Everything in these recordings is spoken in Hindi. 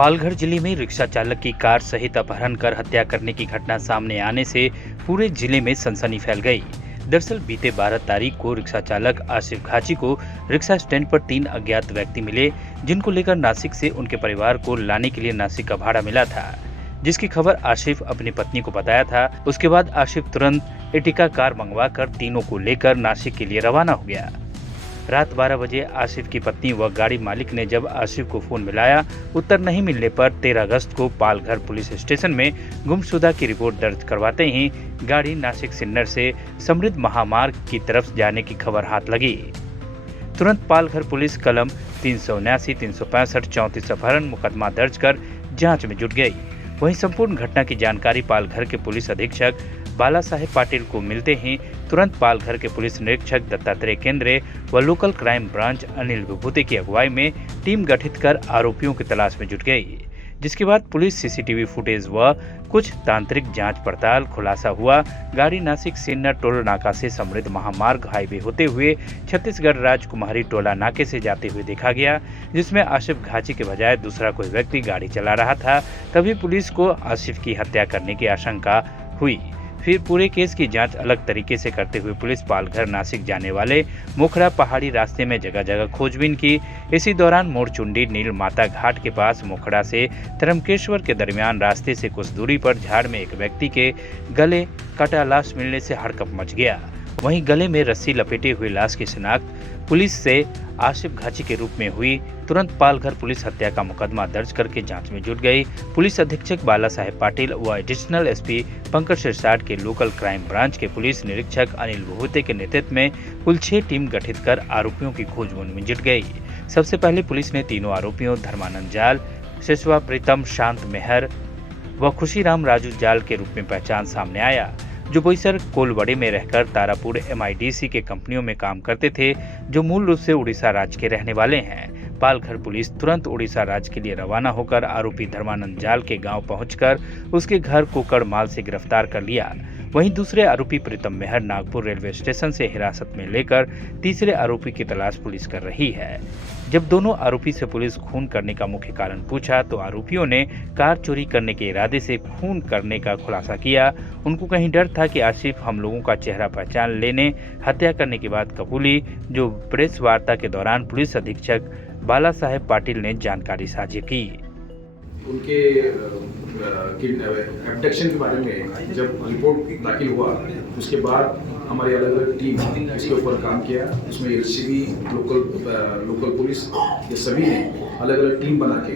पालघर जिले में रिक्शा चालक की कार सहित अपहरण कर हत्या करने की घटना सामने आने से पूरे जिले में सनसनी फैल गई। दरअसल बीते 12 तारीख को रिक्शा चालक आसिफ घाची को रिक्शा स्टैंड पर 3 अज्ञात व्यक्ति मिले, जिनको लेकर नासिक से उनके परिवार को लाने के लिए नासिक का भाड़ा मिला था, जिसकी खबर आसिफ अपनी पत्नी को बताया था। उसके बाद आसिफ तुरंत एर्टिगा कार मंगवाकर तीनों को लेकर नासिक के लिए रवाना हो गया। रात 12 बजे आसिफ की पत्नी व गाड़ी मालिक ने जब आसिफ को फोन मिलाया, उत्तर नहीं मिलने पर 13 अगस्त को पालघर पुलिस स्टेशन में गुमशुदा की रिपोर्ट दर्ज करवाते ही गाड़ी नासिक सिन्नर से समृद्ध महामार्ग की तरफ जाने की खबर हाथ लगी। तुरंत पालघर पुलिस कलम 379, 365, 34 अपहरण मुकदमा दर्ज कर जांच में जुट गई। वहीं संपूर्ण घटना की जानकारी पालघर के पुलिस अधीक्षक बाला साहेब पाटिल को मिलते ही तुरंत पालघर के पुलिस निरीक्षक दत्तात्रेय केंद्रे व लोकल क्राइम ब्रांच अनिल विभूति की अगुवाई में टीम गठित कर आरोपियों की तलाश में जुट गई, जिसके बाद पुलिस सीसीटीवी फुटेज व कुछ तांत्रिक जांच पड़ताल खुलासा हुआ। गाड़ी नासिक सिन्नर टोल नाका से समृद्ध महामार्ग हाईवे होते हुए छत्तीसगढ़ राजकुमारी टोला नाके से जाते हुए देखा गया, जिसमें आसिफ घाची के बजाय दूसरा कोई व्यक्ति गाड़ी चला रहा था। तभी पुलिस को आसिफ की हत्या करने की आशंका हुई। फिर पूरे केस की जांच अलग तरीके से करते हुए पुलिस पालघर नासिक जाने वाले मोखरा पहाड़ी रास्ते में जगह जगह खोजबीन की। इसी दौरान मोरचुंडी नील माता घाट के पास मोखरा से तरमकेश्वर के दरमियान रास्ते से कुछ दूरी पर झाड़ में एक व्यक्ति के गले कटा लाश मिलने से हड़कंप मच गया। वहीं गले में रस्सी लपेटे हुए लाश की शिनाख्त पुलिस से आसिफ घाची के रूप में हुई। तुरंत पालघर पुलिस हत्या का मुकदमा दर्ज करके जांच में जुट गई। पुलिस अधीक्षक बाला साहेब पाटिल व एडिशनल एसपी पंकज सिरसाट के लोकल क्राइम ब्रांच के पुलिस निरीक्षक अनिल विभूति के नेतृत्व में कुल 6 टीम गठित कर आरोपियों की खोजबीन में जुट गई। सबसे पहले पुलिस ने तीनों आरोपियों धर्मानंद जाल, शिशवा प्रीतम, शांत मेहर व खुशीराम राजू जाल के रूप में पहचान सामने आया, जो बोईसर कोलवड़े में रहकर तारापुर MIDC के कंपनियों में काम करते थे, जो मूल रूप से उड़ीसा राज्य के रहने वाले हैं। पालघर पुलिस तुरंत उड़ीसा राज्य के लिए रवाना होकर आरोपी धर्मानंद जाल के गांव पहुंचकर उसके घर कुकड़ माल से गिरफ्तार कर लिया। वहीं दूसरे आरोपी प्रीतम मेहर नागपुर रेलवे स्टेशन से हिरासत में लेकर तीसरे आरोपी की तलाश पुलिस कर रही है। जब दोनों आरोपी से पुलिस खून करने का मुख्य कारण पूछा तो आरोपियों ने कार चोरी करने के इरादे से खून करने का खुलासा किया। उनको कहीं डर था कि आसिफ हम लोगों का चेहरा पहचान लेने हत्या करने की बात कबूली, जो प्रेस वार्ता के दौरान पुलिस अधीक्षक बाला साहेब पाटिल ने जानकारी साझी की। उनके एब्डक्शन के बारे में जब रिपोर्ट दाखिल हुआ, उसके बाद हमारी अलग अलग टीम इसके ऊपर काम किया। उसमें LCB, लोकल पुलिस, ये सभी ने अलग अलग टीम बना के,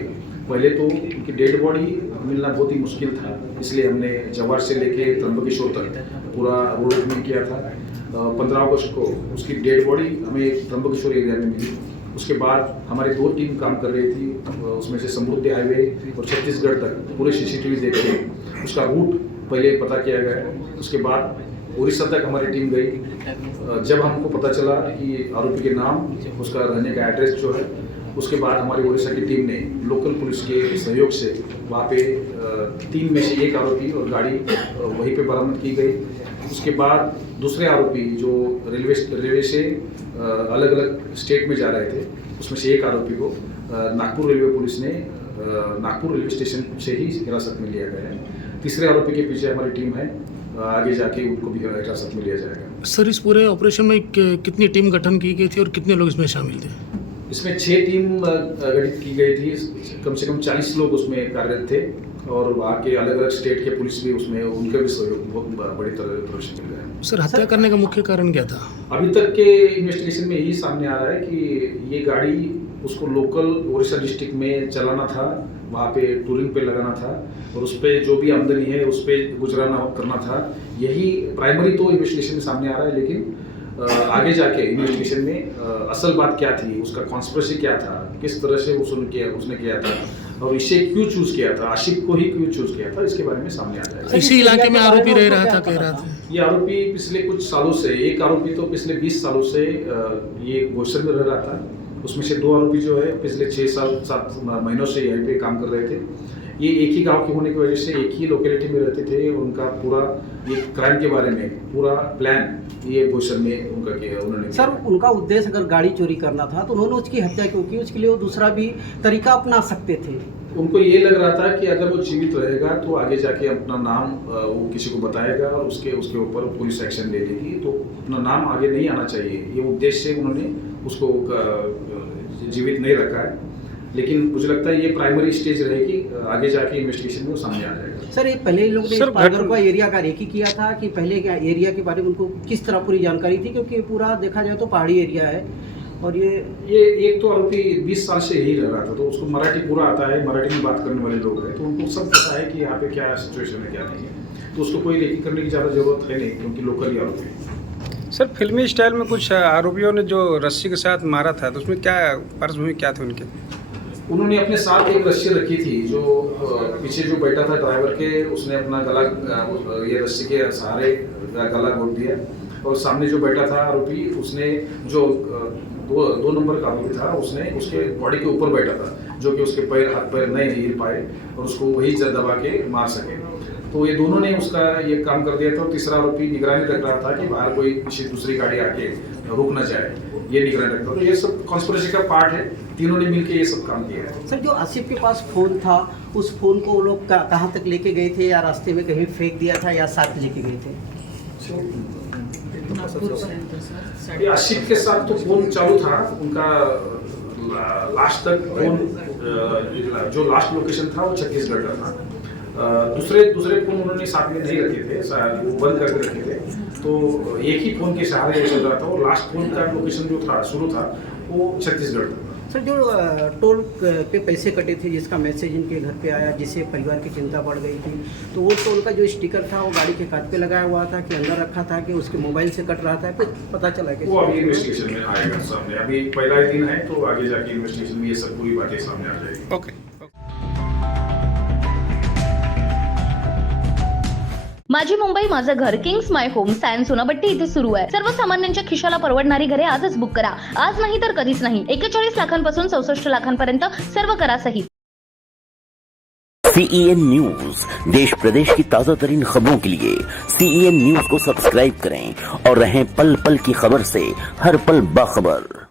पहले तो उनकी डेड बॉडी मिलना बहुत ही मुश्किल था, इसलिए हमने जवार से लेके त्र्यंबकेश्वर तक पूरा रोड ओपनिंग किया था। 15 अगस्त को उसकी डेड बॉडी हमें त्र्यंबकेश्वर एरिया में मिली। उसके बाद हमारी 2 टीम काम कर रही थी, उसमें से समृद्धि हाईवे और छत्तीसगढ़ तक पूरे CCTV देख के उसका रूट पहले पता किया गया। उसके बाद उड़ीसा तक हमारी टीम गई। जब हमको पता चला कि आरोपी के नाम, उसका रहने का एड्रेस जो है, उसके बाद हमारी उड़ीसा की टीम ने लोकल पुलिस के सहयोग से वहाँ पे 3 में से 1 आरोपी और गाड़ी वहीं पे बरामद की गई। उसके बाद दूसरे आरोपी जो रेलवे से अलग अलग स्टेट में जा रहे थे, उसमें से 1 आरोपी को नागपुर रेलवे पुलिस ने नागपुर रेलवे स्टेशन से ही हिरासत में लिया गया है। तीसरे आरोपी के पीछे हमारी टीम है, आगे जाके उनको भी हिरासत में लिया जाएगा। सर, इस पूरे ऑपरेशन में कितनी टीम गठन की गई थी और कितने लोग इसमें शामिल थे? इसमें 6 टीम गठित की गई थी। कम से कम 40 लोग उसमें कार्यरत थे और वहाँ के अलग अलग स्टेट के पुलिस भी उसमें, उनका भी सहयोग बहुत बड़ी तरह से मिल रहा है। सर, हत्या करने का मुख्य कारण क्या था? अभी तक के इन्वेस्टिगेशन में यही सामने आ रहा है कि ये गाड़ी उसको लोकल उड़ीसा डिस्ट्रिक्ट में चलाना था, वहाँ पे टूरिंग पे लगाना था और उस पर जो भी आमदनी है उस पर गुजराना करना था। यही प्राइमरी तो इन्वेस्टिगेशन में सामने आ रहा है, लेकिन आगे जाके इन्वेस्टिगेशन में असल बात क्या थी, उसका कॉन्स्पिरेसी क्या था, किस तरह से उसने किया था और इसे क्यों चूज किया था, आशिफ को ही क्यों चूज किया था, इसके बारे में सामने आ जाएगा। इसी इलाके में आरोपी रह रहा था, कह रहा था। ये आरोपी पिछले कुछ सालों से, एक आरोपी तो पिछले 20 सालों से ये बोईसर में रह रहा था। उसमें से 2 आरोपी जो है पिछले 6-7 महीनों से यहीं पे काम कर रहे थे। ये एक ही गांव के होने की वजह से एक ही लोकेलिटी में रहते थे। उनका पूरा ये क्राइम के बारे में पूरा प्लान ये बोईसर में उनका किया उन्होंने। सर, उनका उद्देश्य अगर गाड़ी चोरी करना था तो उन्होंने उसकी हत्या क्यों की? उसके लिए वो दूसरा भी तरीका अपना सकते थे। उनको ये लग रहा था कि अगर वो जीवित रहेगा तो आगे जाके अपना नाम वो किसी को बताएगा और उसके ऊपर पुलिस एक्शन ले लेगी, तो अपना नाम आगे नहीं आना चाहिए, ये उद्देश्य से उन्होंने उसको जीवित नहीं रखा है। लेकिन मुझे लगता है ये प्राइमरी स्टेज रहेगी, आगे जाके इन्वेस्टिगेशन में वो सामने आ जाएगा। सर, ये पहले लोग ने पागरवा एरिया का रेकी किया था कि पहले क्या एरिया के बारे में उनको किस तरह पूरी जानकारी थी, क्योंकि पूरा देखा जाए तो पहाड़ी एरिया है और ये एक तो आरोपी 20 साल से यही रह रहा था, तो उसको मराठी पूरा आता है, मराठी में बात करने वाले लोग हैं, तो उनको सब पता है कि यहाँ पे क्या सिचुएशन है क्या नहीं है, तो उसको कोई रेकी करने की ज़्यादा जरूरत है नहीं, क्योंकि लोकल ही आरोपी है। सर, फिल्मी स्टाइल में कुछ आरोपियों ने जो रस्सी के साथ मारा था, तो उसमें क्या पृष्ठभूमि क्या थी उनके? उन्होंने अपने साथ एक रस्सी रखी थी, जो पीछे जो बैठा था ड्राइवर के, उसने अपना गला ये रस्सी के सहारे गला घोट दिया, और सामने जो बैठा था आरोपी, उसने जो दो नंबर का आरोपी था, उसने उसके बॉडी के ऊपर बैठा था, जो कि उसके हाथ पैर नहीं हिल पाए और उसको वही दबा के मार सके। तो ये दोनों ने उसका ये काम कर दिया था, और तीसरा आरोपी निगरानी रख रहा था कि बाहर कोई किसी दूसरी गाड़ी आके रुक ना जाए, ये निगरानी रखता। तो ये सब कॉन्स्पिरेसी का पार्ट है, तीनों ने मिलकर ये सब काम किया है। सर, जो आसिफ के पास फ़ोन था, उस फ़ोन को वो लोग कहाँ तक लेके गए थे, या रास्ते में कहीं फेंक दिया था, या साथ लेके गए थे? आसिफ के साथ तो फोन चालू था उनका, लास्ट तक फोन जो लास्ट लोकेशन था वो छत्तीसगढ़ का था। दूसरे फोन उन्होंने साथ में नहीं रखे थे, वो बंद करके रखे थे, तो एक ही फोन के सहारे चल रहा था, और लास्ट फोन का लोकेशन जो था शुरू था वो छत्तीसगढ़ था। सर, जो टोल पे पैसे कटे थे, जिसका मैसेज इनके घर पे आया, जिससे परिवार की चिंता बढ़ गई थी, तो वो टोल का जो स्टिकर था वो गाड़ी के कांच पे लगाया हुआ था कि अंदर रखा था, कि उसके मोबाइल से कट रहा था, कुछ पता चला कि वो अभी इन्वेस्टिगेशन में आएगा सामने, अभी पहला ही दिन है, तो आगे जाके इन्वेस्टिगेशन में ये सब पूरी बातें सामने आ जाएगी। ओके। माझी मुंबई माझं घर किंग्स माय होम सायन सोनाबट्टी इथे सुरू आहे। सर्वसामान्यांच्या खिशाला परवडणारी घरे आजच बुक करा, आज नाही तर कधीच नाही। 41 लाखांपासून 64 लाखांपर्यंत सर्व करासहित। CEN न्यूज, देश प्रदेश की ताजा तरीन खबरों के लिए CEN न्यूज को सब्सक्राइब करें और रहें पल पल की खबर से हर पल बाखबर।